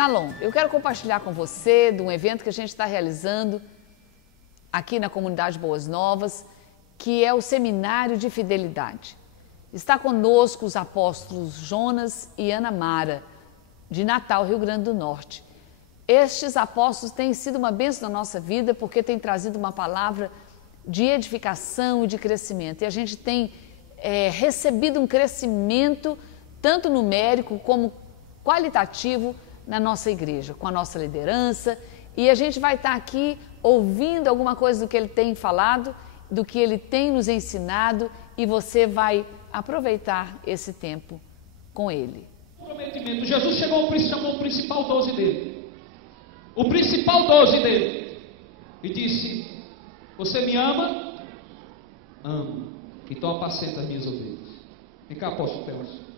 Shalom, eu quero compartilhar com você de um evento que a gente está realizando aqui na comunidade Boas Novas, que é o Seminário de Fidelidade. Está conosco os apóstolos Jonas e Ana Mara, de Natal, Rio Grande do Norte. Estes apóstolos têm sido uma bênção na nossa vida porque têm trazido uma palavra de edificação e de crescimento. E a gente tem recebido um crescimento tanto numérico como qualitativo na nossa igreja, com a nossa liderança, e a gente vai estar aqui ouvindo alguma coisa do que ele tem falado, do que ele tem nos ensinado, e você vai aproveitar esse tempo com ele. Comprometimento. Jesus chamou o principal 12 dele. O principal 12 dele. E disse: você me ama? Amo. Então apacenta as minhas ovelhas. Vem cá, apóstolo Cleôncio.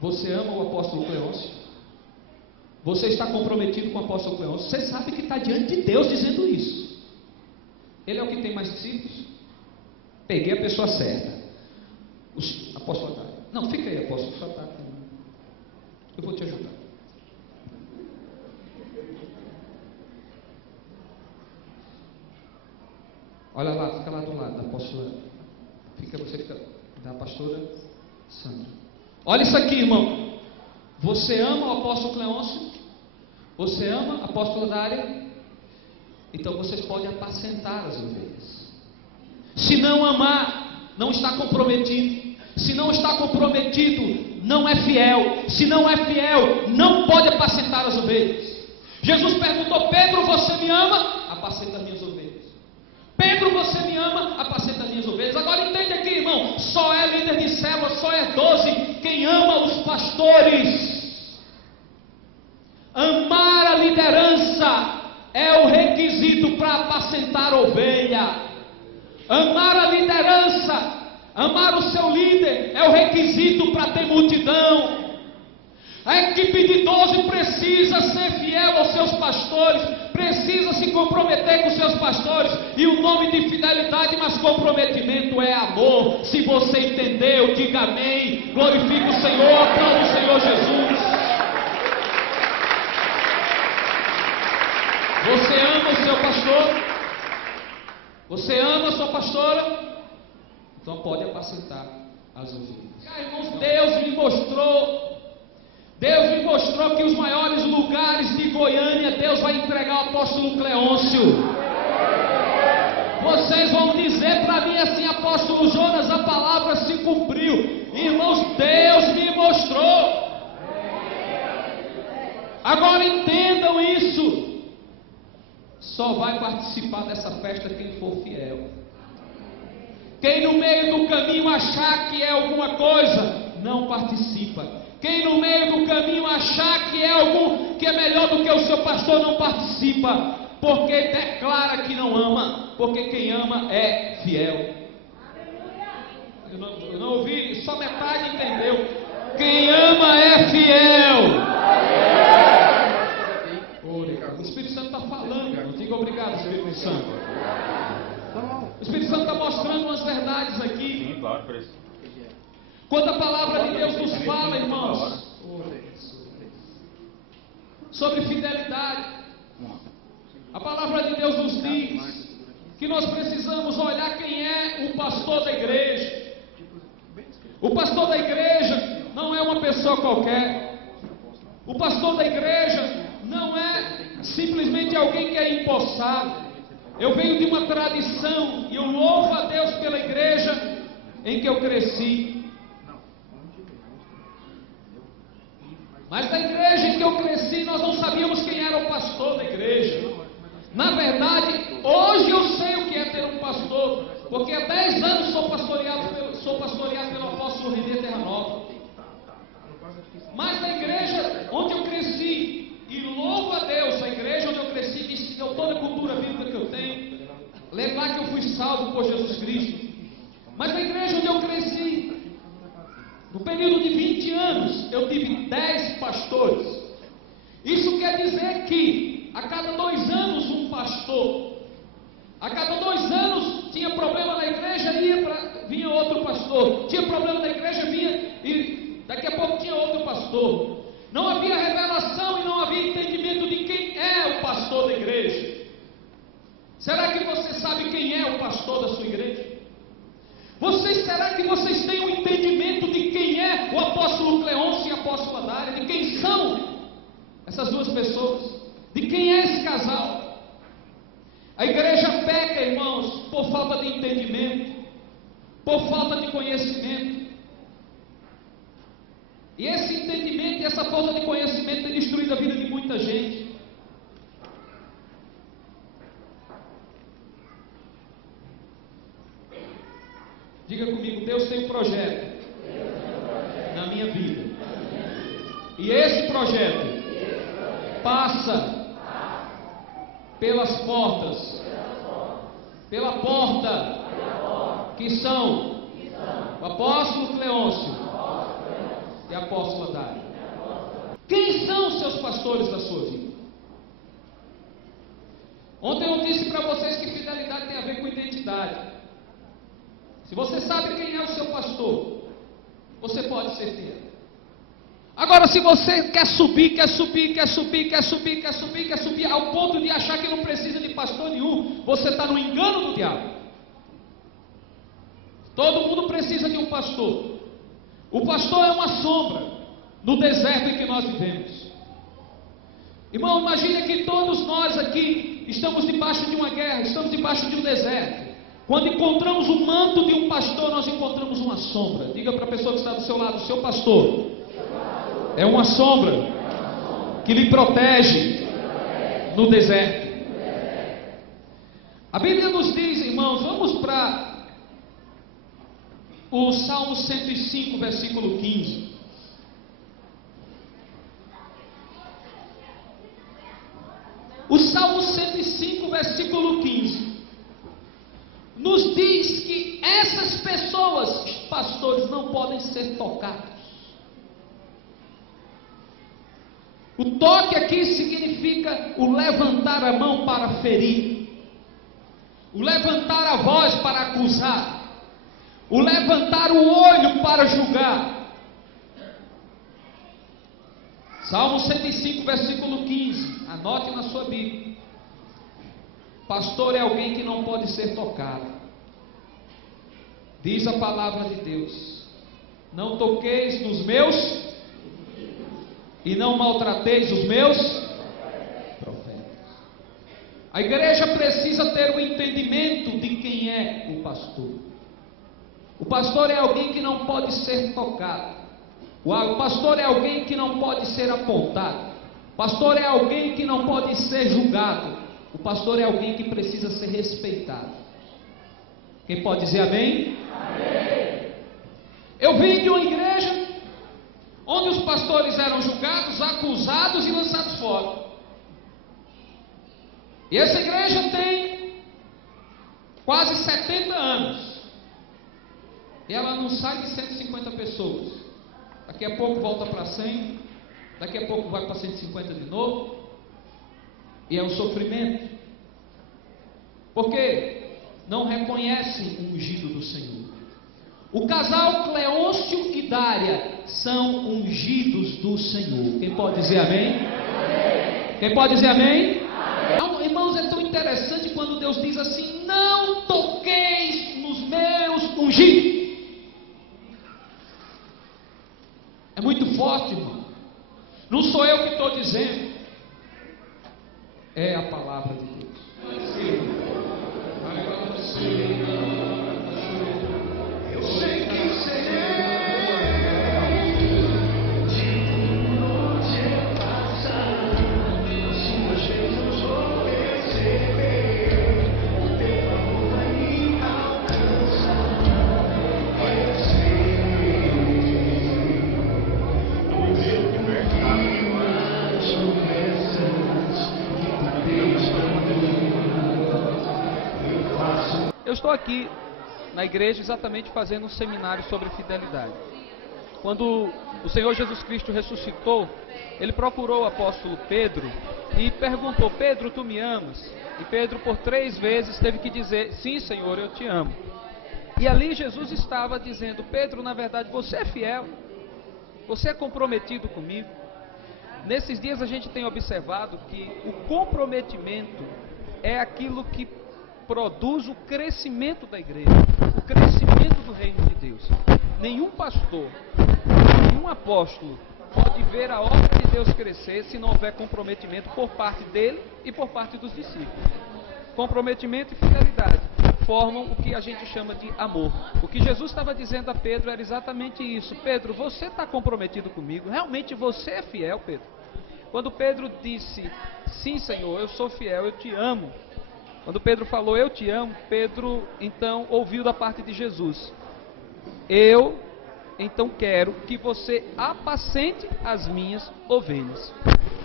Você ama o apóstolo Cleôncio? Você está comprometido com o apóstolo Cleôncio? Você sabe que está diante de Deus dizendo isso. Ele é o que tem mais discípulos? Peguei a pessoa certa. Apóstolo Otávio. Não, fica aí, apóstolo Otávio. Eu vou te ajudar. Olha lá, fica lá do lado da apóstola. Você fica da pastora Sandra. Olha isso aqui, irmão. Você ama o apóstolo Cleôncio? Você ama a apóstola Dária? Então vocês podem apacentar as ovelhas. Se não amar, não está comprometido. Se não está comprometido, não é fiel. Se não é fiel, não pode apacentar as ovelhas. Jesus perguntou: Pedro, você me ama? Apacenta as minhas ovelhas. Pedro, você me ama? Apacenta as minhas ovelhas. Agora entende aqui, irmão. Só é líder de célula, só é 12 quem ama os pastores. Amar a liderança é o requisito para apacentar a ovelha. Amar a liderança, amar o seu líder é o requisito para ter multidão. A equipe de 12 precisa ser fiel aos seus pastores, precisa se comprometer com os seus pastores. E o nome de fidelidade, mas comprometimento é amor. Se você entendeu, diga amém. Glorifique o Senhor, aplaude o Senhor Jesus. Você ama o seu pastor? Você ama a sua pastora? Então pode apacentar as ovelhas. Irmãos, Deus me mostrou que os maiores lugares de Goiânia, Deus vai entregar ao apóstolo Cleôncio. Vocês vão dizer para mim assim: apóstolo Jonas, a palavra se cumpriu. Irmãos, Deus me mostrou. Agora entendam isso. Só vai participar dessa festa quem for fiel. Quem no meio do caminho achar que é alguma coisa, não participa. Quem no meio do caminho achar que é melhor do que o seu pastor, não participa, porque declara que não ama, porque quem ama é fiel. Eu não ouvi, só metade entendeu. Quem ama é fiel. O Espírito Santo está falando, diga obrigado, Espírito Santo. O Espírito Santo está mostrando umas verdades aqui. Sim, claro, por isso. Quando a palavra de Deus nos fala, irmãos, sobre fidelidade, a palavra de Deus nos diz que nós precisamos olhar quem é o pastor da igreja. O pastor da igreja não é uma pessoa qualquer. O pastor da igreja não é simplesmente alguém que é empossado. Eu venho de uma tradição e eu louvo a Deus pela igreja em que eu cresci. Mas na igreja em que eu cresci, nós não sabíamos quem era o pastor da igreja. Na verdade, hoje eu sei o que é ter um pastor, porque há 10 anos sou pastoreado pelo apóstolo Renê Terra Nova. Mas na igreja onde eu cresci, e louvo a Deus, a igreja onde eu cresci me ensinou toda a cultura bíblica que eu tenho, lembrar que eu fui salvo por Jesus Cristo. Mas na igreja onde eu cresci, no período de 20 anos, eu tive 10 pastores. Isso quer dizer que a cada 2 anos um pastor. A cada 2 anos tinha problema na igreja, vinha outro pastor. Tinha problema na igreja, vinha e pastor. Não havia revelação e não havia entendimento de quem é o pastor da igreja. Será que você sabe quem é o pastor da sua igreja? Será que vocês têm um entendimento de quem é o apóstolo Cleôncio e a apóstola Dária? De quem são essas duas pessoas? De quem é esse casal? A igreja peca, irmãos, por falta de entendimento, por falta de conhecimento. E esse entendimento e essa falta de conhecimento tem destruído a vida de muita gente. Diga comigo, Deus tem um projeto na minha vida. E esse projeto passa pelas portas, pela porta que são o apóstolo Cleôncio e a apóstola Dária. Quem são os seus pastores da sua vida? Ontem eu disse para vocês que fidelidade tem a ver com identidade. Se você sabe quem é o seu pastor, você pode ser fiel. Agora, se você quer subir ao ponto de achar que não precisa de pastor nenhum, você está no engano do diabo. Todo mundo precisa de um pastor. O pastor é uma sombra no deserto em que nós vivemos. Irmão, imagine que todos nós aqui estamos debaixo de uma guerra, estamos debaixo de um deserto. Quando encontramos o manto de um pastor, nós encontramos uma sombra. Diga para a pessoa que está do seu lado, seu pastor é uma sombra que lhe protege no deserto. A Bíblia nos diz, irmãos, vamos para o Salmo 105, versículo 15. O Salmo 105, versículo 15. Nos diz que essas pessoas, pastores, não podem ser tocados. O toque aqui significa o levantar a mão para ferir, o levantar a voz para acusar, o levantar o olho para julgar. Salmo 105, versículo 15, anote na sua Bíblia. Pastor é alguém que não pode ser tocado. Diz a palavra de Deus: não toqueis nos meus e não maltrateis os meus profetas. A igreja precisa ter o entendimento de quem é o pastor. O pastor é alguém que não pode ser tocado. O pastor é alguém que não pode ser apontado. O pastor é alguém que não pode ser julgado. O pastor é alguém que precisa ser respeitado. Quem pode dizer amém? Amém. Eu vim de uma igreja onde os pastores eram julgados, acusados e lançados fora. E essa igreja tem quase 70 anos. E ela não sai de 150 pessoas. Daqui a pouco volta para 100. Daqui a pouco vai para 150 de novo. E é um sofrimento, porque não reconhecem o ungido do Senhor. O casal Cleôncio e Dária são ungidos do Senhor. Quem pode dizer amém? Amém. Quem pode dizer amém? Amém. Irmãos, é tão interessante quando Deus diz assim: não toqueis nos meus ungidos. É muito forte, irmão. Não sou eu que estou dizendo. É a palavra de Deus. Eu sei que o Senhor de onde passar, suas bênçãos vou receber, o teu amor vai me alcançar. Eu sei, no meu caminho as promessas. Eu estou aqui na igreja exatamente fazendo um seminário sobre fidelidade. Quando o Senhor Jesus Cristo ressuscitou, ele procurou o apóstolo Pedro e perguntou: Pedro, tu me amas? E Pedro por 3 vezes teve que dizer: sim, Senhor, eu te amo. E ali Jesus estava dizendo: Pedro, na verdade você é fiel. Você é comprometido comigo? Nesses dias a gente tem observado que o comprometimento é aquilo que produz o crescimento da igreja, o crescimento do reino de Deus. Nenhum pastor, nenhum apóstolo pode ver a obra de Deus crescer se não houver comprometimento por parte dele e por parte dos discípulos. Comprometimento e fidelidade formam o que a gente chama de amor. O que Jesus estava dizendo a Pedro era exatamente isso. Pedro, você está comprometido comigo? Realmente você é fiel, Pedro? Quando Pedro disse, sim, Senhor, eu sou fiel, eu te amo. Quando Pedro falou, eu te amo, Pedro então ouviu da parte de Jesus, eu então quero que você apacente as minhas ovelhas.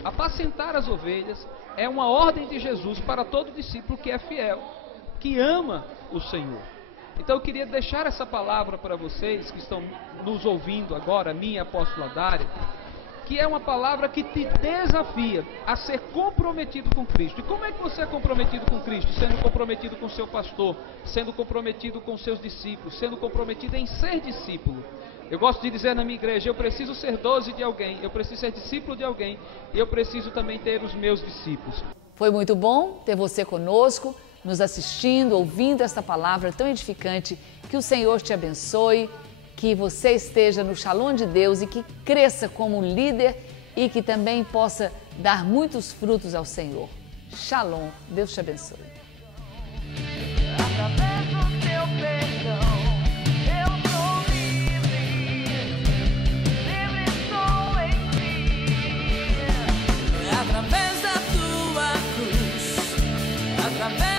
Apacentar as ovelhas é uma ordem de Jesus para todo discípulo que é fiel, que ama o Senhor. Então eu queria deixar essa palavra para vocês que estão nos ouvindo agora, minha apóstola Dária, que é uma palavra que te desafia a ser comprometido com Cristo. E como é que você é comprometido com Cristo? Sendo comprometido com seu pastor, sendo comprometido com seus discípulos, sendo comprometido em ser discípulo. Eu gosto de dizer na minha igreja, eu preciso ser 12 de alguém, eu preciso ser discípulo de alguém, e eu preciso também ter os meus discípulos. Foi muito bom ter você conosco, nos assistindo, ouvindo esta palavra tão edificante. Que o Senhor te abençoe, que você esteja no Shalom de Deus e que cresça como líder e que também possa dar muitos frutos ao Senhor. Shalom, Deus te abençoe. Através do teu perdão, eu sou livre, livre sou em ti. Através da tua cruz, através